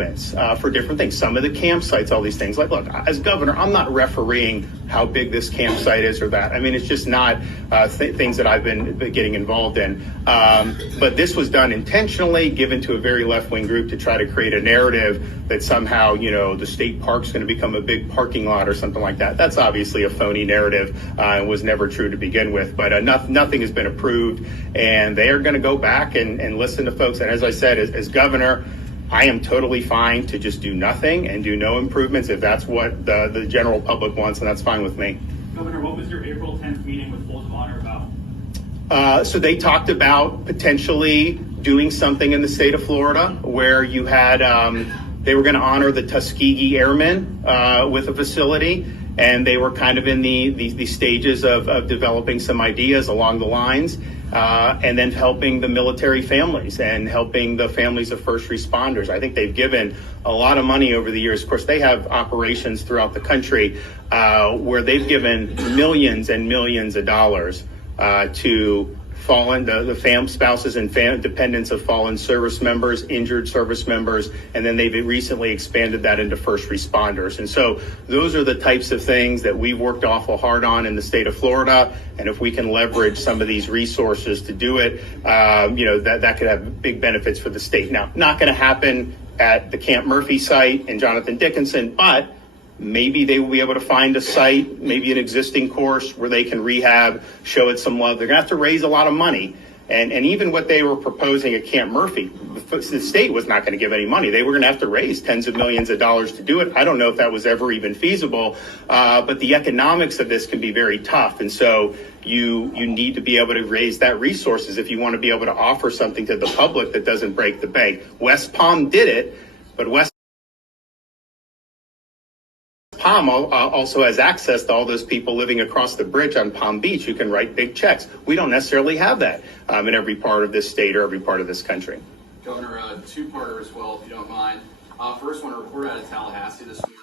improvements for different things. Some of the campsites, all these things. Like, look, as governor, I'm not refereeing how big this campsite is or that. I mean, it's just not things that I've been getting involved in. But this was done intentionally, given to a very left-wing group to try to create a narrative that somehow, the state park's going to become a big parking lot or something like that. That's obviously a phony narrative and was never true to begin with. But nothing has been approved, and they are going to go back and listen to folks. And as I said, as governor, I am totally fine to just do nothing and do no improvements if that's what the general public wants, and that's fine with me. Governor, what was your April 10th meeting with Folds of Honor about? So they talked about potentially doing something in the state of Florida where you had, they were going to honor the Tuskegee Airmen with a facility, and they were kind of in the stages of developing some ideas along the lines. And then helping the military families and helping the families of first responders. I think they've given a lot of money over the years. Of course, they have operations throughout the country where they've given millions and millions of dollars to fallen, the spouses and dependents of fallen service members, injured service members, and then they've recently expanded that into first responders. And so those are the types of things that we've worked awful hard on in the state of Florida. And if we can leverage some of these resources to do it, that could have big benefits for the state. Now, not going to happen at the Camp Murphy site in Jonathan Dickinson, but maybe they will be able to find a site, maybe an existing course where they can rehab, show it some love. They're going to have to raise a lot of money. And even what they were proposing at Camp Murphy, the state was not going to give any money. They were going to have to raise tens of millions of dollars to do it. I don't know if that was ever even feasible, but the economics of this can be very tough. And so you need to be able to raise that resources if you want to be able to offer something to the public that doesn't break the bank. West Palm did it, but West Palm also has access to all those people living across the bridge on Palm Beach who can write big checks. We don't necessarily have that in every part of this state or every part of this country. Governor, two-parter as well, if you don't mind. First one, a report out of Tallahassee this morning.